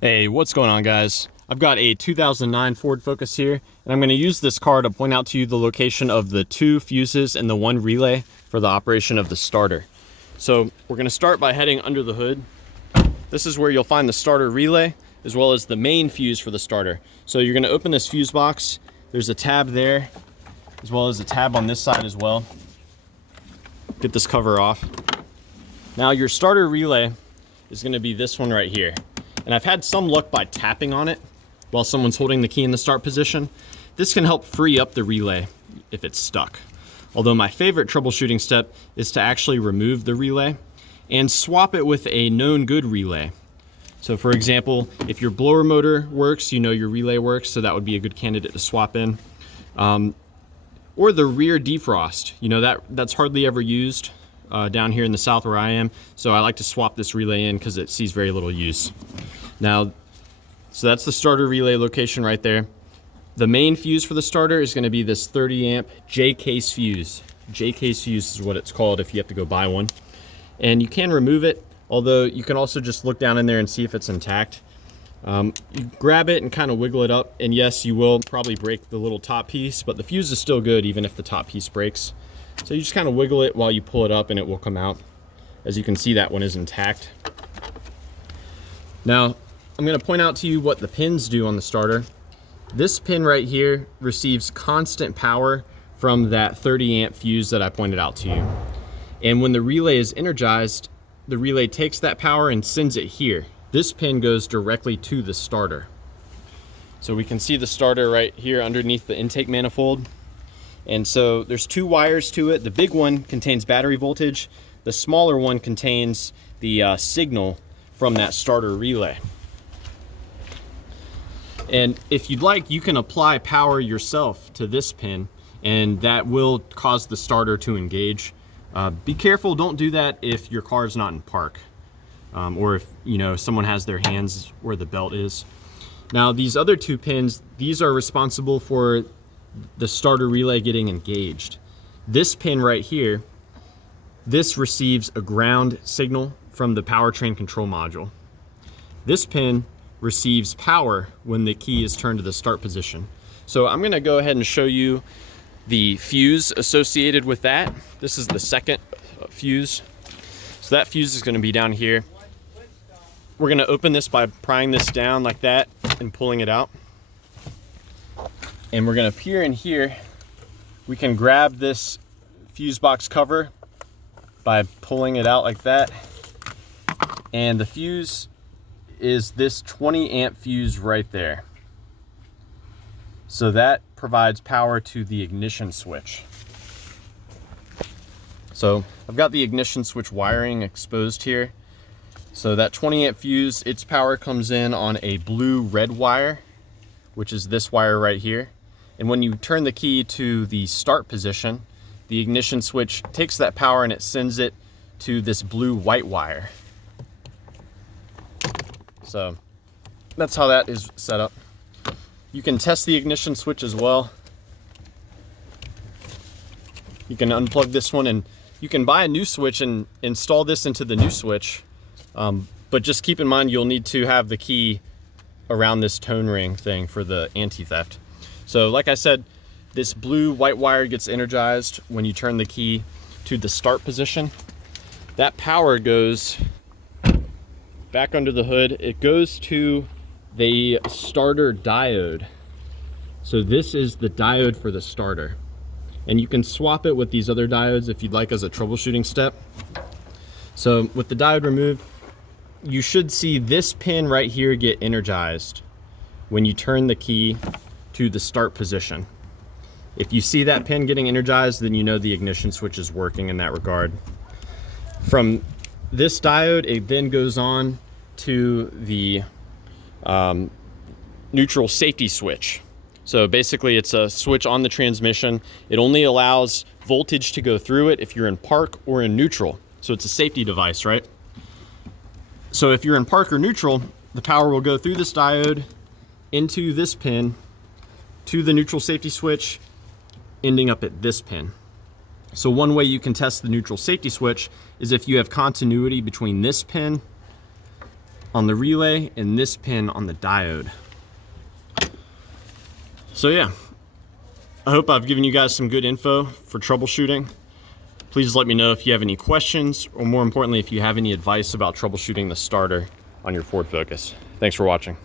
Hey, what's going on, guys? I've got a 2009 Ford Focus here, and I'm going to use this car to point out to you the location of the 2 fuses and the 1 relay for the operation of the starter. So we're going to start by heading under the hood. This is where you'll find the starter relay as well as the main fuse for the starter. So you're going to open this fuse box. There's a tab there as well as a tab on this side as well. Get this cover off. Now your starter relay is going to be this one right here. And I've had some luck by tapping on it while someone's holding the key in the start position. This can help free up the relay if it's stuck. Although my favorite troubleshooting step is to actually remove the relay and swap it with a known good relay. So for example, if your blower motor works, you know your relay works, so that would be a good candidate to swap in. Or the rear defrost, you know, that's hardly ever used down here in the south where I am, so I like to swap this relay in because it sees very little use. Now, so that's the starter relay location right there. The main fuse for the starter is going to be this 30 amp J-case fuse. J-case fuse is what it's called if you have to go buy one. And you can remove it, although you can also just look down in there and see if it's intact. You grab it and kind of wiggle it up, and yes, you will probably break the little top piece, but the fuse is still good even if the top piece breaks. So you just kind of wiggle it while you pull it up and it will come out. As you can see, that one is intact. Now, I'm going to point out to you what the pins do on the starter. This pin right here receives constant power from that 30 amp fuse that I pointed out to you. And when the relay is energized, the relay takes that power and sends it here. This pin goes directly to the starter. So we can see the starter right here underneath the intake manifold. And so there's 2 wires to it. The big one contains battery voltage. The smaller one contains the signal from that starter relay. And if you'd like, you can apply power yourself to this pin, and that will cause the starter to engage. Be careful, don't do that if your car is not in park, or if someone has their hands where the belt is. Now these other 2 pins, these are responsible for the starter relay getting engaged. This pin right here, this receives a ground signal from the powertrain control module. This pin receives power when the key is turned to the start position. So I'm going to go ahead and show you the fuse associated with that. This is the second fuse. So that fuse is going to be down here. We're going to open this by prying this down like that and pulling it out. And we're going to peer in here. We can grab this fuse box cover by pulling it out like that. And the fuse is this 20 amp fuse right there. So that provides power to the ignition switch. So I've got the ignition switch wiring exposed here. So that 20 amp fuse, its power comes in on a blue-red wire, which is this wire right here. And when you turn the key to the start position, the ignition switch takes that power and it sends it to this blue-white wire. So that's how that is set up. You can test the ignition switch as well. You can unplug this one and you can buy a new switch and install this into the new switch. But just keep in mind you'll need to have the key around this tone ring thing for the anti-theft. So like I said, this blue-white wire gets energized when you turn the key to the start position. That power goes back under the hood. It goes to the starter diode. So this is the diode for the starter. And you can swap it with these other diodes if you'd like as a troubleshooting step. So with the diode removed, you should see this pin right here get energized when you turn the key to the start position. If you see that pin getting energized, then you know the ignition switch is working in that regard. From this diode, it then goes on to the neutral safety switch. So basically it's a switch on the transmission. It only allows voltage to go through it if you're in park or in neutral. So it's a safety device, right? So if you're in park or neutral, the power will go through this diode into this pin to the neutral safety switch, ending up at this pin. So one way you can test the neutral safety switch is if you have continuity between this pin on the relay and this pin on the diode. So yeah, I hope I've given you guys some good info for troubleshooting. Please let me know if you have any questions, or more importantly, if you have any advice about troubleshooting the starter on your Ford Focus. Thanks for watching.